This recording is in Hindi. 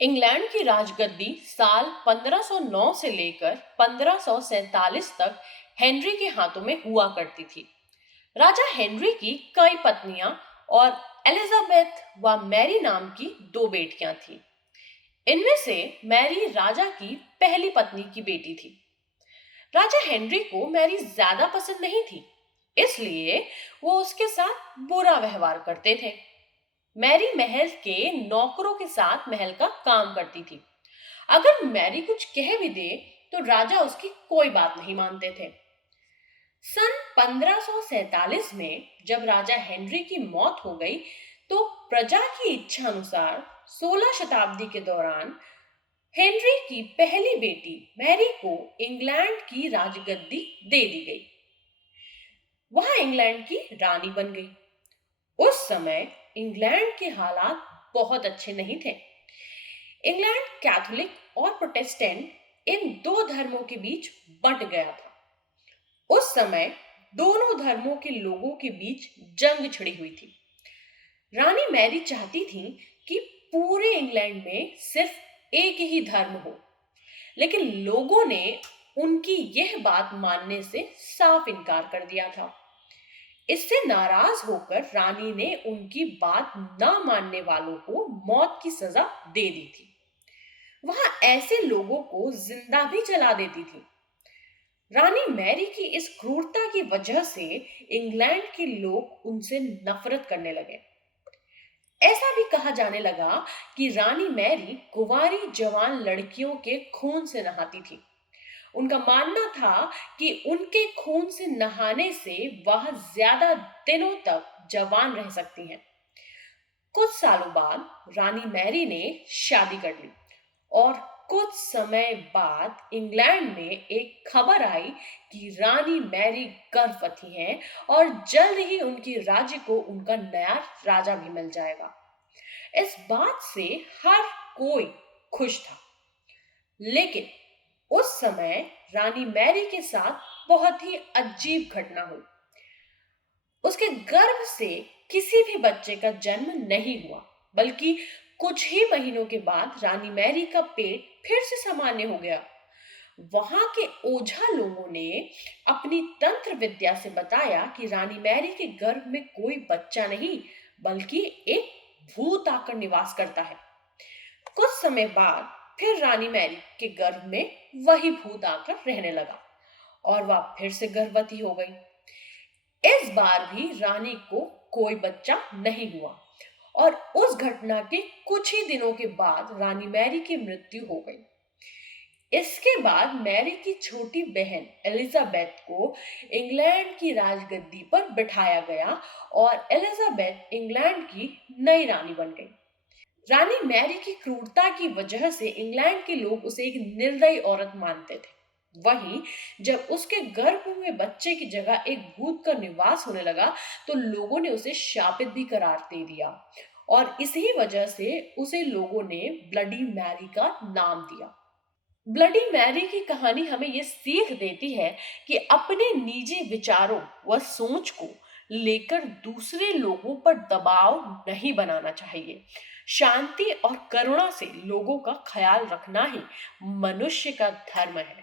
इंग्लैंड की राजगद्दी साल 1509 से लेकर 1547 तक हेनरी के हाथों में हुआ करती थी। राजा हेनरी की कई पत्नियां और एलिजाबेथ व मैरी नाम की दो बेटियां थीं। इनमें से मैरी राजा की पहली पत्नी की बेटी थी। राजा हेनरी को मैरी ज्यादा पसंद नहीं थी, इसलिए वो उसके साथ बुरा व्यवहार करते थे। मैरी महल के नौकरों के साथ महल का काम करती थी। अगर मैरी कुछ कह भी दे तो राजा उसकी कोई बात नहीं मानते थे। सन 1547 में जब राजा हेनरी की मौत हो गई तो प्रजा की इच्छा अनुसार 16 शताब्दी के दौरान हेनरी की पहली बेटी मैरी को इंग्लैंड की राजगद्दी दे दी गई। वहां इंग्लैंड की रानी बन गई। उस समय इंग्लैंड के हालात बहुत अच्छे नहीं थे। इंग्लैंड कैथोलिक और प्रोटेस्टेंट इन दो धर्मों के बीच बंट गया था। उस समय दोनों धर्मों के लोगों के बीच जंग छिड़ी हुई थी। रानी मैरी चाहती थी कि पूरे इंग्लैंड में सिर्फ एक ही धर्म हो, लेकिन लोगों ने उनकी यह बात मानने से साफ इनकार कर दिया था। इससे नाराज होकर रानी ने उनकी बात न मानने वालों को मौत की सजा दे दी थी। वहां ऐसे लोगों को जिंदा भी जला देती थी। रानी मैरी की इस क्रूरता की वजह से इंग्लैंड के लोग उनसे नफरत करने लगे। ऐसा भी कहा जाने लगा कि रानी मैरी कुंवारी जवान लड़कियों के खून से नहाती थी। उनका मानना था कि उनके खून से नहाने से वह ज्यादा दिनों तक जवान रह सकती हैं। कुछ सालों बाद रानी मैरी ने शादी कर ली और कुछ समय बाद इंग्लैंड में एक खबर आई कि रानी मैरी गर्भवती हैं और जल्द ही उनकी राज्य को उनका नया राजा भी मिल जाएगा। इस बात से हर कोई खुश था, लेकिन उस समय रानी मैरी के साथ बहुत ही अजीब घटना हुई। उसके गर्भ से किसी भी बच्चे का जन्म नहीं हुआ, बल्कि कुछ ही महीनों के बाद रानी मैरी का पेट फिर से सामान्य हो गया। वहां के ओझा लोगों ने अपनी तंत्र विद्या से बताया कि रानी मैरी के गर्भ में कोई बच्चा नहीं, बल्कि एक भूत आकर निवास करता है। कुछ समय बाद फिर रानी मैरी के गर्भ में वही भूत आकर रहने लगा और वह फिर से गर्भवती हो गई। इस बार भी रानी को कोई बच्चा नहीं हुआ और उस घटना के कुछ ही दिनों के बाद रानी मैरी की मृत्यु हो गई। इसके बाद मैरी की छोटी बहन एलिजाबेथ को इंग्लैंड की राजगद्दी पर बिठाया गया और एलिजाबेथ इंग्लैंड की नई रानी बन गई। रानी मैरी की क्रूरता की वजह से इंग्लैंड के लोग उसे एक निर्दयी औरत मानते थे। वहीं जब उसके गर्भ में बच्चे की जगह एक भूत का निवास होने लगा तो लोगों ने उसे शापित भी करार दे दिया और इसी वजह से उसे लोगों ने ब्लडी मैरी का नाम दिया। ब्लडी मैरी की कहानी हमें यह सीख देती है कि अपने निजी विचारों व सोच को लेकर दूसरे लोगों पर दबाव नहीं बनाना चाहिए। शांति और करुणा से लोगों का ख्याल रखना ही मनुष्य का धर्म है।